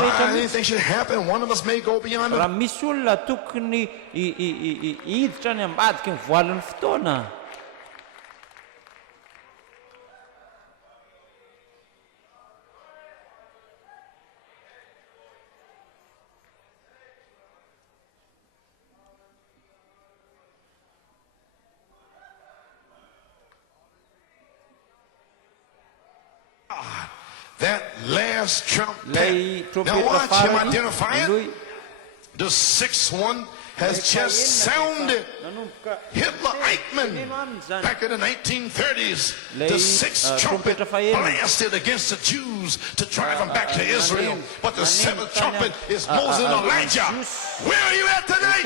Oh, anything should happen, one of us may go beyond it. That last trumpet. Now watch him identify it. The sixth one has just sounded. Hitler Eichmann, back in the 1930s, the sixth trumpet blasted against the Jews to drive them back to Israel. But the seventh trumpet is Moses and Elijah. Where are you at tonight?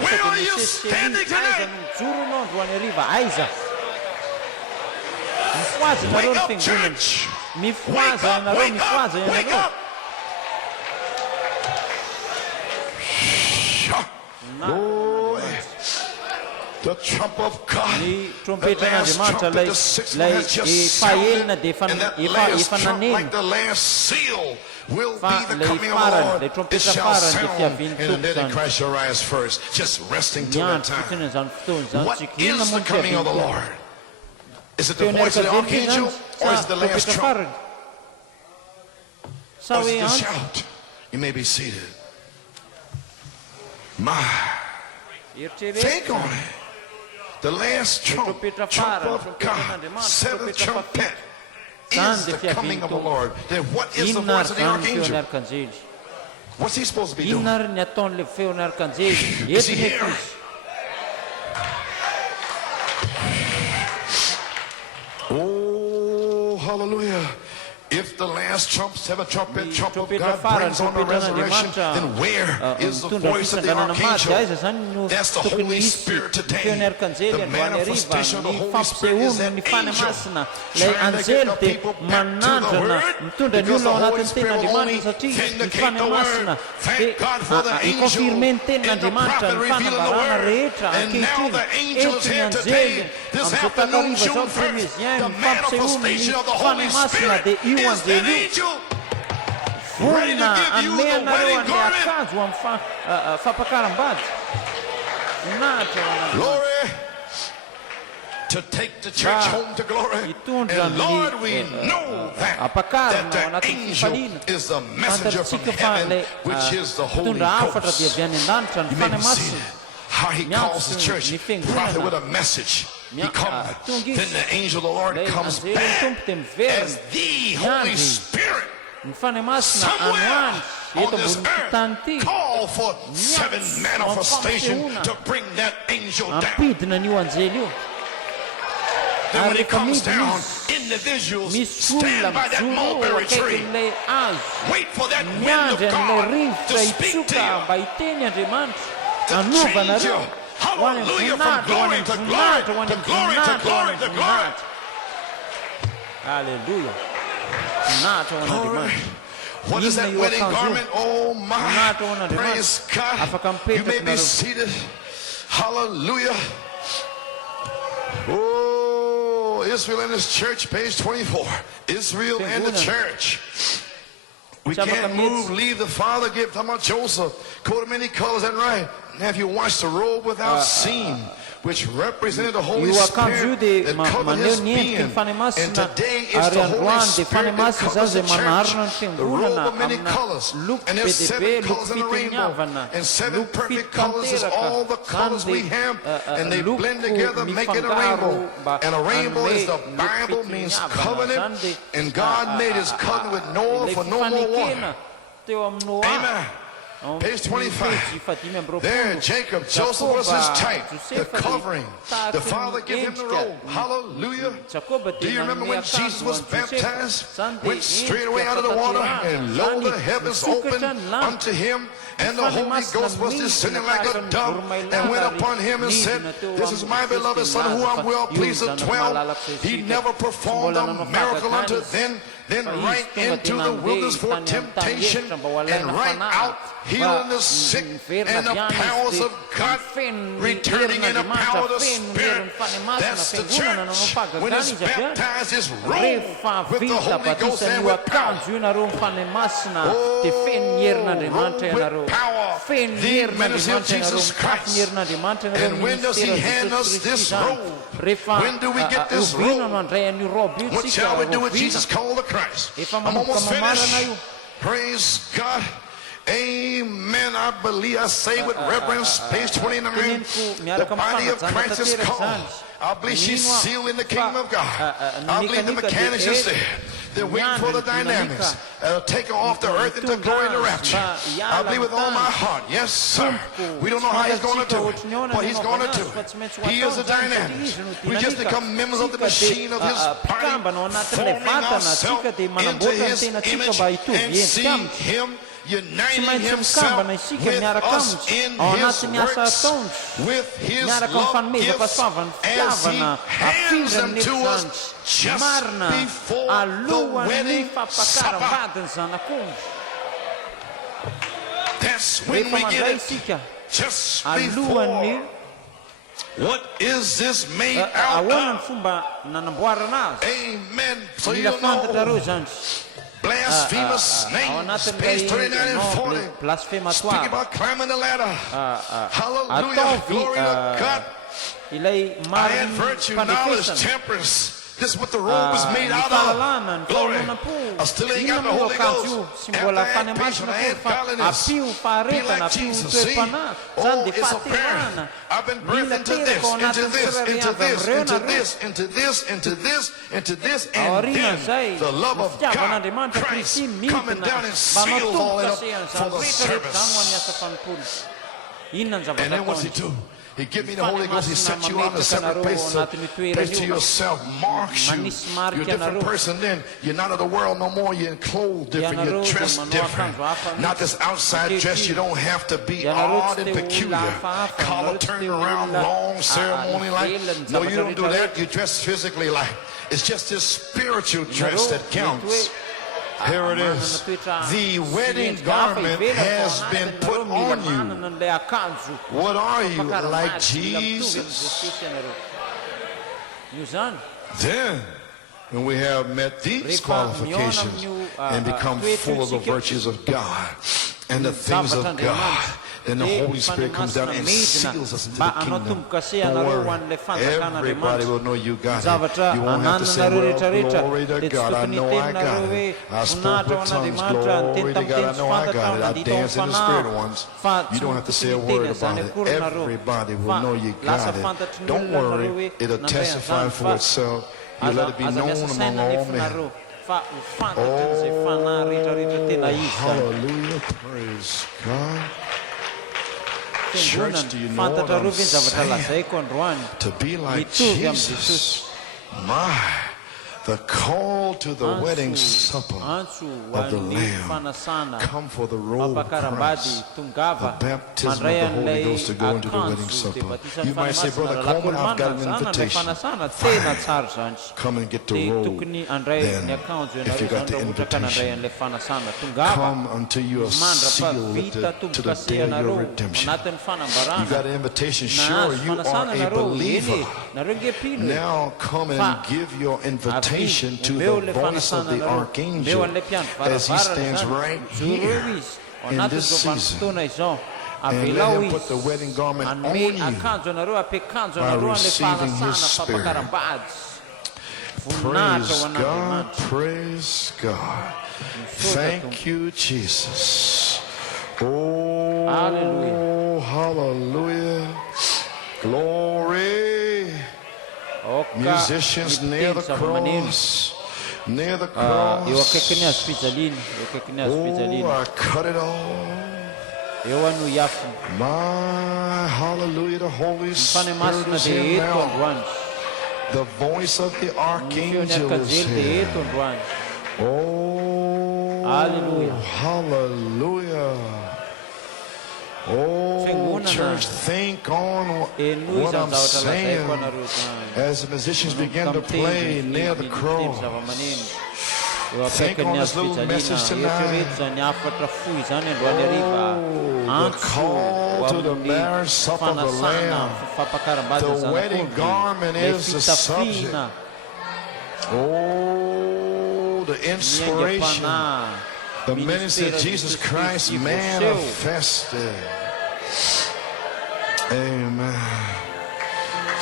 Where are you standing tonight? Wake up, church! Wake up, wake up, wake up! Oh, the trump of God, the last trumpet, the sixth one has just sounded, and that last trump, like the last seal, will be the coming of the Lord. It shall sound, and the dead in Christ shall rise first, just resting till that time. What is the coming of the Lord? Is it the voice of the archangel, or is it the last trump? Or is it the shout? You may be seated. My, think on it. The last trump, trump of God, seventh trumpet. is the coming of the Lord? Then what is the voice of the archangel? What's he supposed to be doing? Is he here? Oh, hallelujah. If the last trumps have a trumpet of God brings on the resurrection, then where is the voice of the archangel? That's the Holy Spirit today. The manifestation of the Holy Spirit is that angel trying to get the people back to the Word, because the Holy Spirit will only vindicate the Word. Thank God for the angel and the prophet revealing the Word. And now the angel is here today, this afternoon, June 1st, the manifestation of the Holy Spirit is that angel ready to give you the wedding garment. Glory, to take the church home to glory. And Lord, we know that the angel is the messenger from heaven, which is the Holy Ghost. You may be seated. How he calls the church, prophet with a message. He comes, then the angel of the Lord comes back as the Holy Spirit. Somewhere on this earth, call for 7 manifestations to bring that angel down. Then when he comes down, individuals stand by that mulberry tree. Wait for that wind of God to speak to you. To change you. Hallelujah, from glory to glory, to glory to glory to glory. Hallelujah. Glory. What is that wedding garment? Oh my, praise God. You may be seated. Hallelujah. Oh, Israel and his church, page 24. Israel and the church. We can't move, leave the father, give talking about Joseph, coat of many colors, and right. Now if you watch the robe without seam, which represented the Holy Spirit that covered his being, and today it's the Holy Spirit that covers the church, the robe of many colors, and there's 7 colors in the rainbow, and 7 perfect colors is all the colors we have, and they blend together, making a rainbow, and a rainbow is the Bible, means covenant, and God made his covenant with Noah for no more water. Amen. Page 25. There, Jacob, Joseph was his type, the covering. The father gave him the robe. Hallelujah. Do you remember when Jesus was baptized? Went straight away out of the water, and lo, the heavens opened unto him, and the Holy Ghost was descending like a dove, and went upon him and said, this is my beloved Son, who I'm well pleased. At 12, he never performed a miracle unto then right into the wilderness for temptation, and right out healing the sick, and the powers of God returning in the power of the Spirit. That's the church. When it's baptized, it's robed with the Holy Ghost and with power. Oh, robed with power, the ministry of Jesus Christ. And when does he hand us this robe? When do we get this robe? What shall we do with Jesus called the Christ? I'm almost finished. Praise God. Amen. I believe I say with reverence, page 29, the body of Christ is called. I believe she's sealed in the kingdom of God. I believe the mechanics is there. They're waiting for the dynamics. Take her off the earth into glory and the rapture. I believe with all my heart. Yes, sir. We don't know how he's going to do it, but he's going to do it. He is the dynamics. We just become members of the machine of his body, forming ourselves into his image and see him uniting himself with us in his works, with his love gifts, as he hands them to us just before the wedding supper. That's when we get it. Just before. What is this made out of? Amen. So you know. Blasphemous names, page 39 and 40. Speaking about climbing the ladder. Hallelujah. Glory to God. I had virtue, knowledge, temperance. This is what the robe was made out of. Glory. I still ain't got the Holy Ghost. After I had patience, I had godliness. Be like Jesus. See? Oh, it's apparent. I've been birthed into this, into this, into this, into this, into this, into this, into this, and then the love of God, Christ, coming down and seals all it up for the service. And then what's he do? He give me the Holy Ghost. He set you on a separate place to yourself. Marks you. You're a different person then. You're not of the world no more. You're clothed different. You're dressed different. Not this outside dress. You don't have to be odd and peculiar. Collar turned around, long ceremony like. No, you don't do that. You dress physically like. It's just this spiritual dress that counts. Here it is. The wedding garment has been put on you. What are you, like Jesus? Then, when we have met these qualifications and become full of the virtues of God and the things of God, then the Holy Spirit comes down and seals us into the kingdom. Don't worry. Everybody will know you got it. You won't have to say, well, glory to God, I know I got it. I spoke with tongues, glory to God, I know I got it. I dance in the spirit once. You don't have to say a word about it. Everybody will know you got it. Don't worry. It'll testify for itself. You let it be known among all men. Oh, hallelujah, praise God. Church, do you know what I'm saying? To be like Jesus, my, the call to the wedding supper of the Lamb. Come for the robe of Christ, the baptism of the Holy Ghost to go into the wedding supper. You might say, Brother Coleman, I've got an invitation. Fine. Come and get the robe. Then, if you got the invitation, come until you are sealed to the day of your redemption. You got an invitation. Sure, you are a believer. Now come and give your invitation to the voice of the archangel as he stands right here in this season, and let him put the wedding garment on you by receiving his spirit. Praise God, praise God. Thank you, Jesus. Oh, hallelujah. Glory. Musicians near the cross, near the cross. Oh, I cut it all. My hallelujah, the Holy Spirit is here now. The voice of the archangel is here. Oh, hallelujah. Oh, church, think on what I'm saying as the musicians begin to play near the cross. Think on this little message tonight. Oh, the call to the marriage supper of the Lamb. The wedding garment is the subject. Oh, the inspiration. The ministry of Jesus Christ manifested. Amen.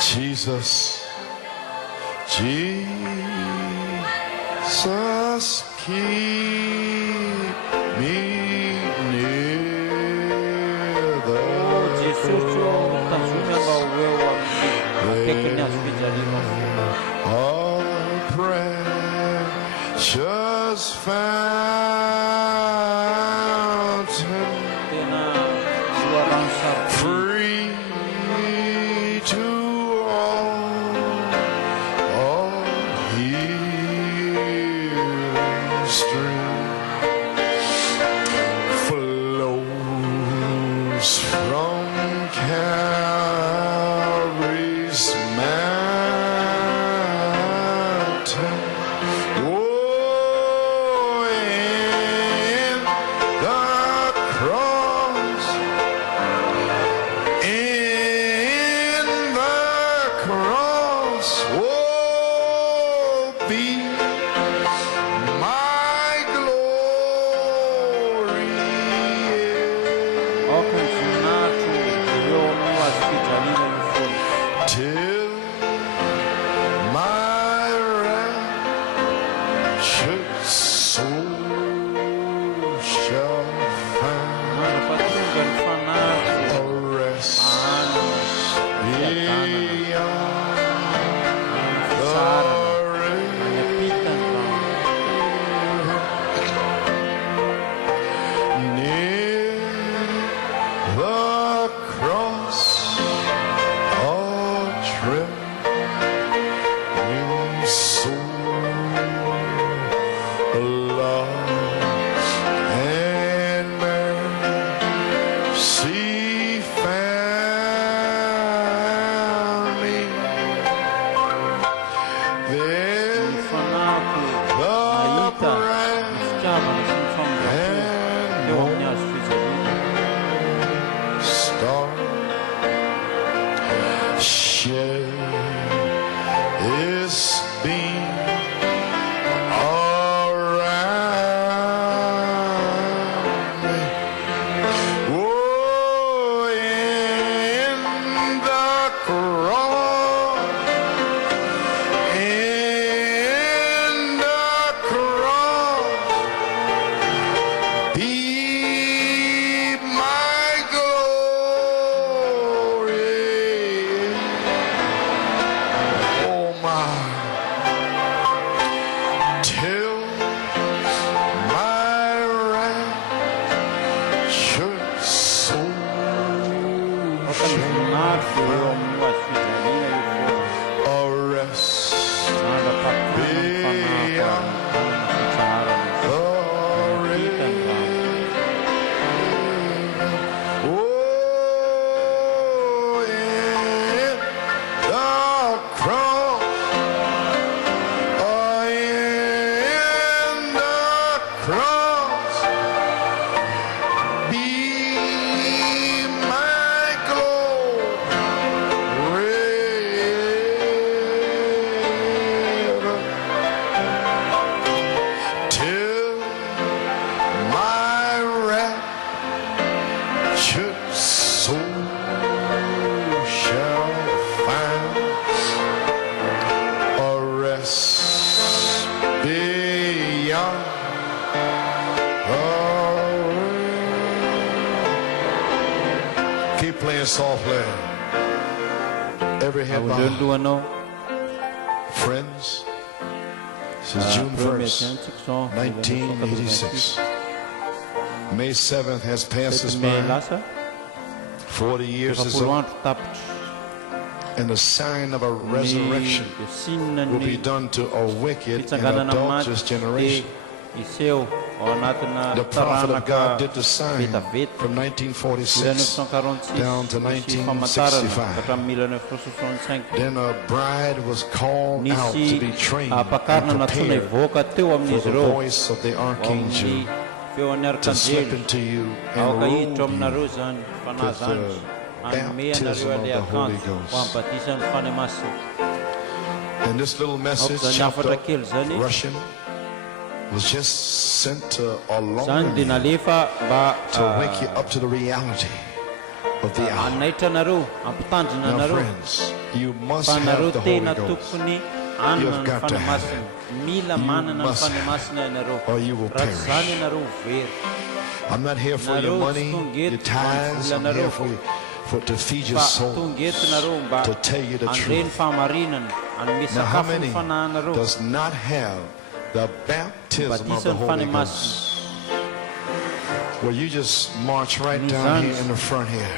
Jesus. Jesus, keep me near the cross. Precious fountain, free to all healing stream, flows from Calvary's mountain. share its beam around me. Oh, in the cross, in the cross, be my glory. Oh my, till my raptured soul arrest beyond the river. Oh, in the cross, oh, in the cross, be my glory till my raptured soul shall find a rest beyond the river. Keep playing softly. Every head bowed. Friends, this is June 1st, 1986. May 7th has passed us by. 40 years is over. And the sign of a resurrection will be done to a wicked and adulterous generation. The prophet of God did the sign from 1946 down to 1965. Then a bride was called out to be trained and prepared for the voice of the archangel to slip into you and robe you with the baptism of the Holy Ghost. And this little message, chopped up Russian, was just sent to a long to wake you up to the reality of the hour. Now, friends, you must have the Holy Ghost. You have got to have it. You must have it, or you will perish. I'm not here for your money, your tithes. I'm here to feed your soul, to tell you the truth. Now, how many does not have the baptism of the Holy Ghost? Well, you just march right down here in the front here.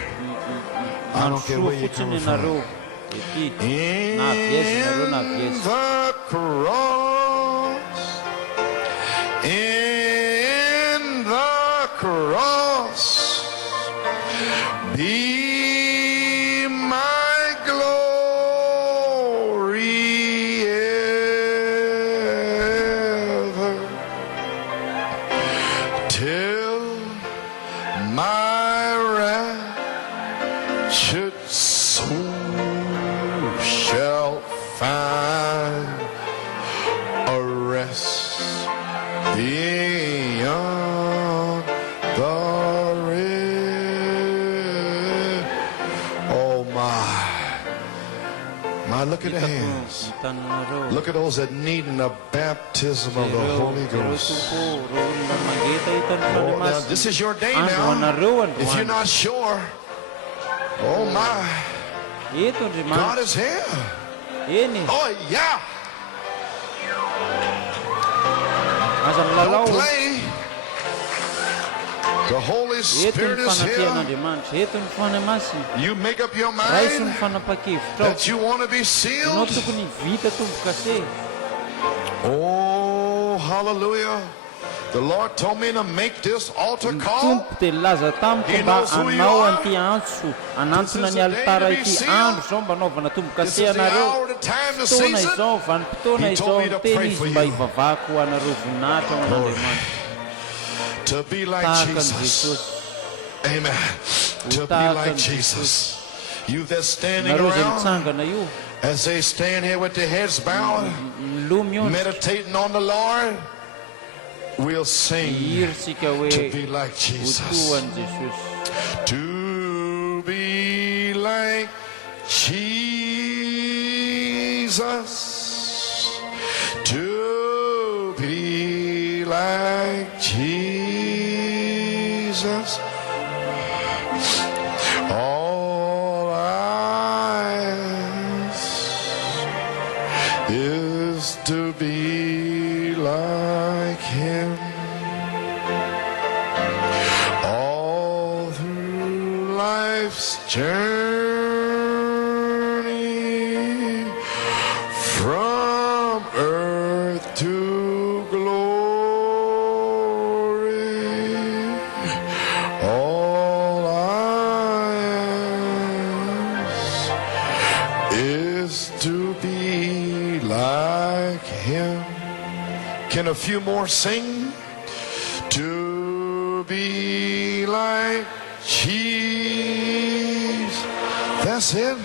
I don't care where you're coming from. In the cross, in the cross, be my glory ever, till my raptured soul shall find a rest beyond the river. Oh my, look at the hands. Look at those that need the baptism of the Holy Ghost. Oh, now, this is your day now. If you're not sure, oh my, God is here. Oh yeah. Don't play. The Holy Spirit is here. You make up your mind that you want to be sealed. Oh, hallelujah. The Lord told me to make this altar call. He knows who you are. This is the day to be sealed. This is the hour, the time, the season. He told me to pray for you. Glory. To be like Jesus. Amen. To be like Jesus. You that's standing nareo zay around, mitsangana io as they stand here with their heads bowed, lomionitra meditating on the Lord, we'll sing ihiritsika hoe to be like Jesus. hotoan'i Jesosy. To be like Jesus. To be like Jesus. All I ask is to be like Him. All through life's journey, from earth to glory, all I ask is to be like Him. Can a few more sing? To be like Jesus. That's it.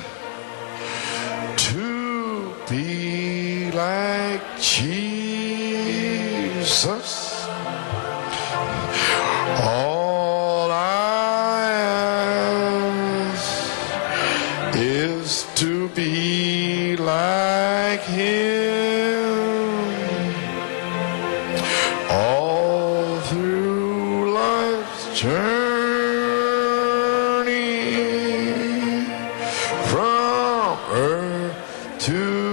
To be like Jesus. All I ask is to be like Him. All through life's journey, from earth to